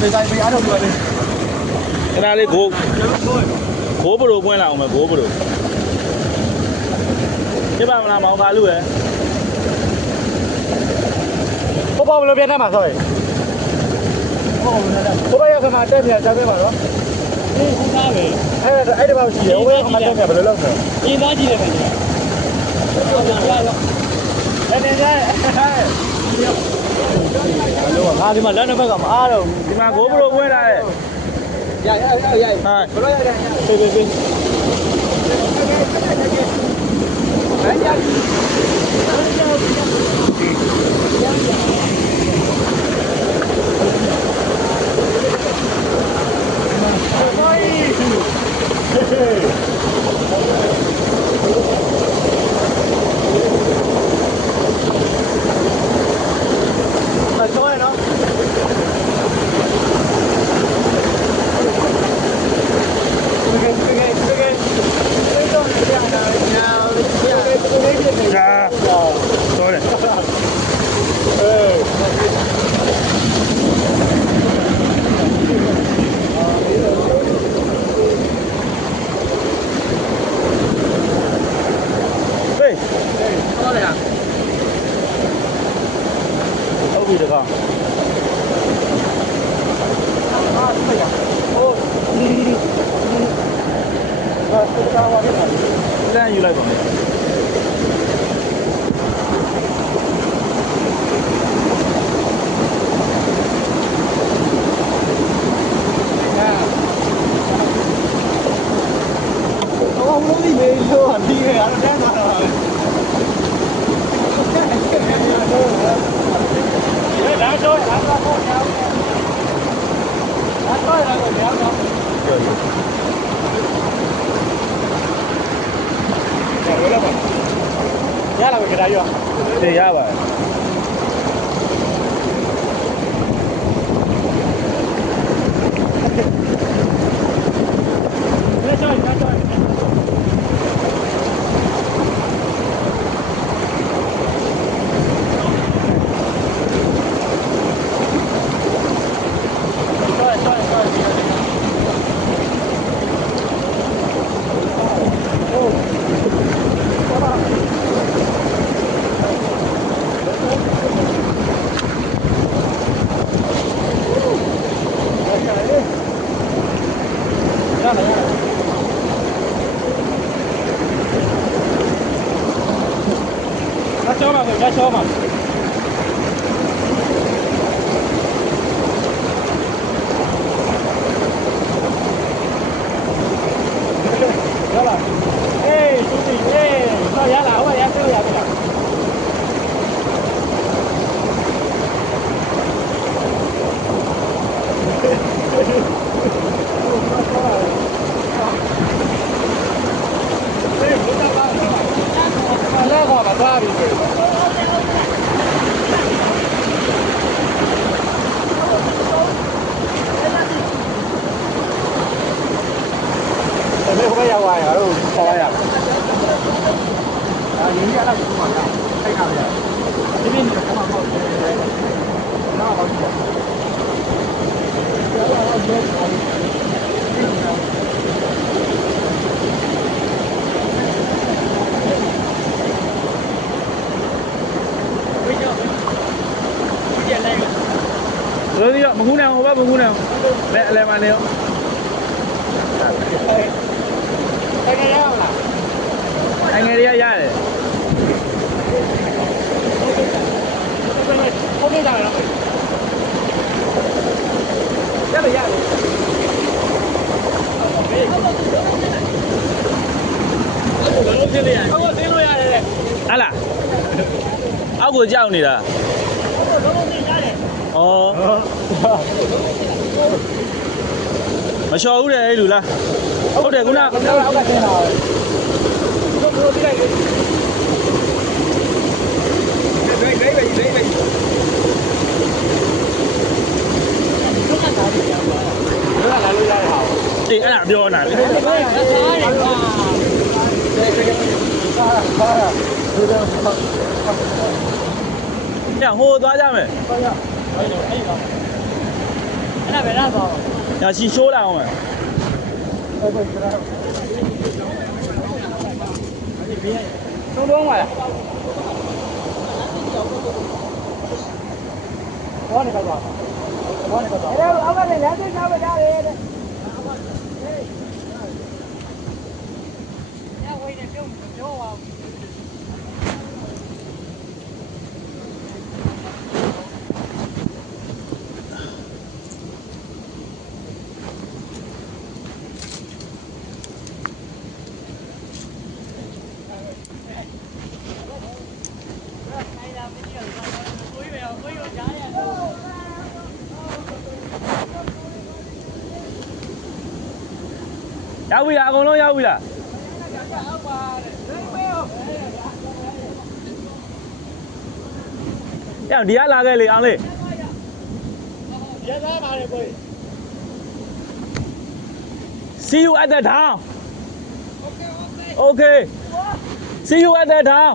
ပေးဆိုင်ပေးအားတော့ပြောတယ်ခဏလေးကိုဘလိုပွင့်လာအောင်မယ်ကိုဘလိုပြပါမလားမောင်ကားလူရယ်ဘောဘလိုပြတ်ထားမှာဆိုရင်ဘောဘရောက်ခမှာတက်ပြကြောက်ပြပါတော့ဒီခုသားပဲအဲ့ဒီဘောက်ရှိတယ်ဘောဘရောက်ခမှာတက်ပြဘယ်လိုလုပ်လဲအင်းသားကြည့်တယ်ပဲဟုတ်ပါဘူးနေကြငါဒီမှာလက်နှစ်ဘက်ကမအားတော့ဘူးဒီမှာကိုဘလိုဝဲလာရဲ့ရဟာဘလိုရပေးပေးပေးအဲ့ရယူလိုက်ပါမယ်ရလာပြီကြရရရပါချောမှာရလာအေးသူတီအေးတော့ရလာဟိုရသေးရပြီလားလဲခေါ်ပါသွားပြီ没回来玩呀，都跑呀。啊，人家那不嘛呀，太看了。这边你干嘛跑？哪好去？rồi đi ạ, một khu nào, một khu nào, lẹ lẹ mà nếu, anh nghe đi ra này, không biết rồi, chắc là ra rồi, à là, áo của cháu này là mà cho uống đây đủ là không để cũng nào thì anh làm vô này nhà hô toa ra mày. Anh ပဲလားသွား။ညာရှိရှိုးလာအောင်မယ်။ဟုတ်ကဲ့ကျွန်တော်သုံးလုံးပါလား။ဘောနေကတော့ဘောနေကတော့အဲ့ဒါအောက်ကလည်းလမ်းသိစားပဲကြားတယ်တဲ့။ညဝေးနေပြုံးပြောပါဦး။ရောက်ပြီလားအကုန်လုံးရောက်ပြီလားရောက်ဒီကလာခဲ့လေအောင်လေးရသားပါတယ်ကို See you at the town Okay See you at the town